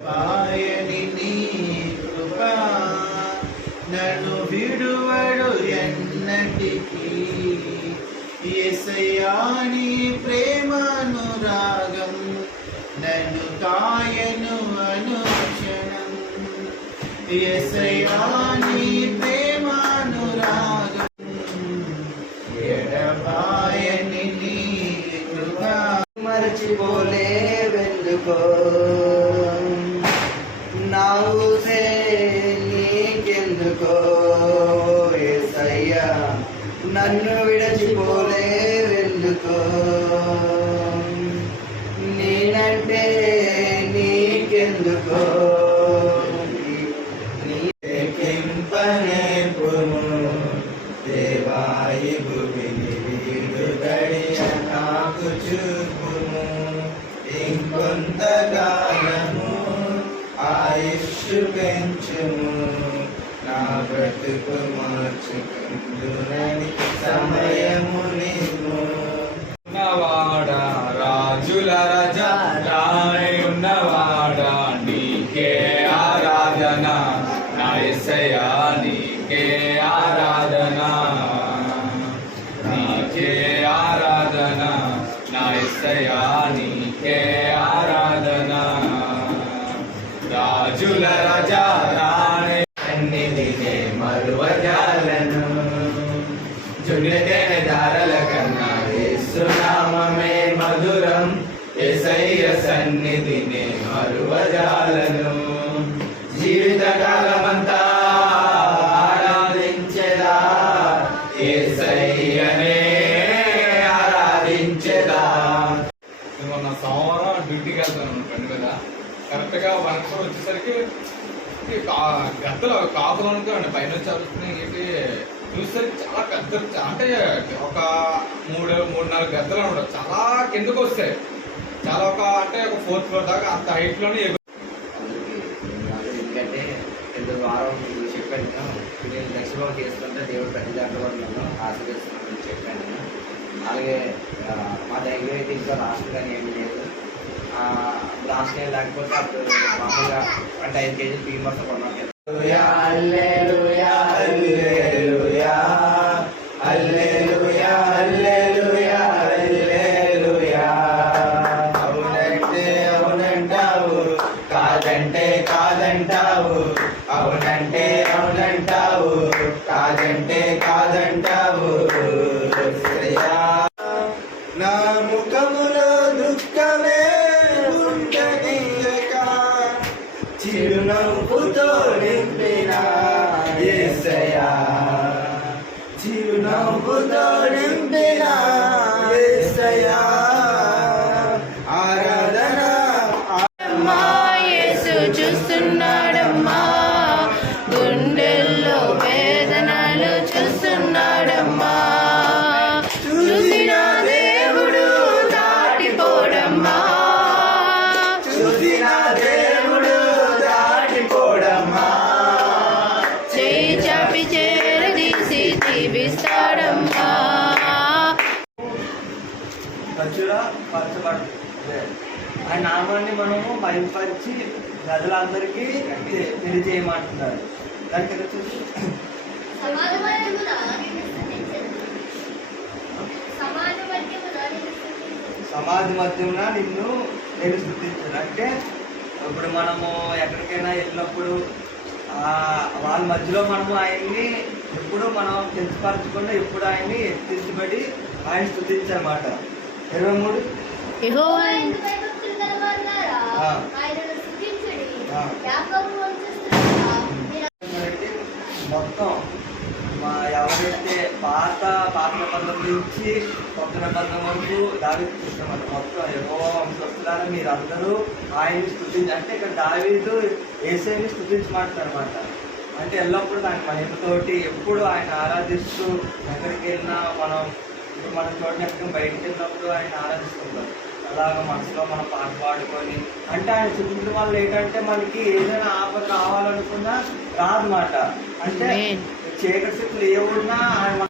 ఆయని నీ కృప నన్ను విడువడు ఎన్నటికీ. యేసయ్యా నీ ప్రేమానురాగం నన్ను కాయను అనుక్షణం. యేసయ్యా నీ ప్రేమానురాగం ఎడబాయని నీ కృప మరచిపోలేవెందుకో నా ఊసే నీకెందుకో యేసయ్యా నన్ను విడచిపోలేవెందుకో నేనంటే నీకెందుకో కింపనేపును దేవాయి భూమిని వీడుదడియ నాకు చూపుము. ఇంకొంతకాలము ఆయుష్షు పెంచుము. నా బ్రతుకు మార్చుకుందునని సమయము నీవు. ఉన్నవాడా రాజుల రాజా రాణి ఉన్నవాడా నీకే ఆరాధన. నా యేసయ్యా నీకే ఆరాధన, నీకే ఆరాధన. నా యేసయ్యా నీకే ఆరాధన. రాజుల రాజా రాణి సన్నిధినే మరువజాలను. జునితేన దారల కన్నా యేసునామమే మధురం. యేసయ్య సన్నిధినే మరువజాలను. జీవితకాలమంతా ఆరాధించెదా యేసయ్యనే ఆరాధించెదా. మొన్న సోమవారం డ్యూటీకి వెళ్తాను అనుకోండి కదా, కరెక్ట్గా వర్షం వచ్చేసరికి గద్దలు కాకులు అనుకోండి పైన వచ్చి అరుస్తున్నాయి. ఏంటి చూసేసరికి చాలా పెద్ద, అంటే ఒక 3-4 గద్దలు అనమాట. చాలా కిందకు వస్తాయి, చాలా అంటే ఒక 4th floor దాకా అంత హైట్లోనే. ఎందుకంటే వారం చెప్పాను నేను దక్షిణం చేసుకుంటే దేవుడు ప్రతి దాంట్లో కూడా నన్ను ఆశీర్వదిస్తున్నాను చెప్పాను నేను. అలాగే మా దగ్గర అయితే ఇంకా లాస్ట్ కానీ ఏమి లేదు. లాస్ట్ ఇయర్ లేకపోతే అప్పుడు మామూలుగా అంటే 5 కేజీలు బియ్యం మొత్తం కొన్నాను. అవునంటే అవునంటావు, కాదంటే కాదంటావు. అవునంటే అవునంటావు, కాదంటే కాదంటావు. నా ముఖములో దుఃఖమే ఉండనీయక చిరునవ్వుతో నింపిన యేసయ్యా. చిరునవ్వుతో నింపిన యేసయ్యా ఆరాధన. యేసు చూస్తున్నాడమ్మా, గుండెల్లో వేదనలు చూస్తున్నాడమ్మా. చూసిన దేవుడు దాటిపోడమ్మా, చూసిన దేవుడు దాటిపోడమ్మా. చేయి చాపి చేరదీసి జీవిస్తాడమ్మా. ఆ నామాన్ని మనము బయలుపరిచి ప్రజలందరికీ తెలియజేయమంటున్నారు. దానికి వచ్చేసి సమాధి మధ్యమున నిన్ను నేను స్తుతించాను. అంటే ఇప్పుడు మనము ఎక్కడికైనా వెళ్ళినప్పుడు వాళ్ళ మధ్యలో మనము ఆయన్ని ఎప్పుడు మనం కించపరచకుండా ఎప్పుడు ఆయన్ని ఎత్తించబడి ఆయన స్తుతించాలన్నమాట. 23 మొత్తం ఎవరైతే పాత నిబంధన నుంచి కొత్త నిబంధన వరకు దావీదు చూస్తామన్నమాట. మొత్తం యెహోవా వంశస్థులారా మీరందరూ ఆయన్ని స్తుతించి, అంటే ఇక్కడ దావీదు యేసయ్యని స్తుతించమంటారన్నమాట. అంటే ఎల్లప్పుడూ దాని మహిమతోటి ఎప్పుడు ఆయన ఆరాధిస్తూ ఎక్కడికి వెళ్ళినా ఇప్పుడు మనం చూడండి ఎక్కడికి బయటకు వెళ్ళినప్పుడు ఆయన ఆరాధిస్తుంటాం. అలాగ మనసులో మనం పాట పాడుకొని, అంటే ఆయన చుట్టూ వల్ల ఏంటంటే మనకి ఏదైనా ఆపద కావాలనుకున్నా రాదన్నమాట. అంటే చీకటి శక్తులు ఏ ఉన్నా ఆయన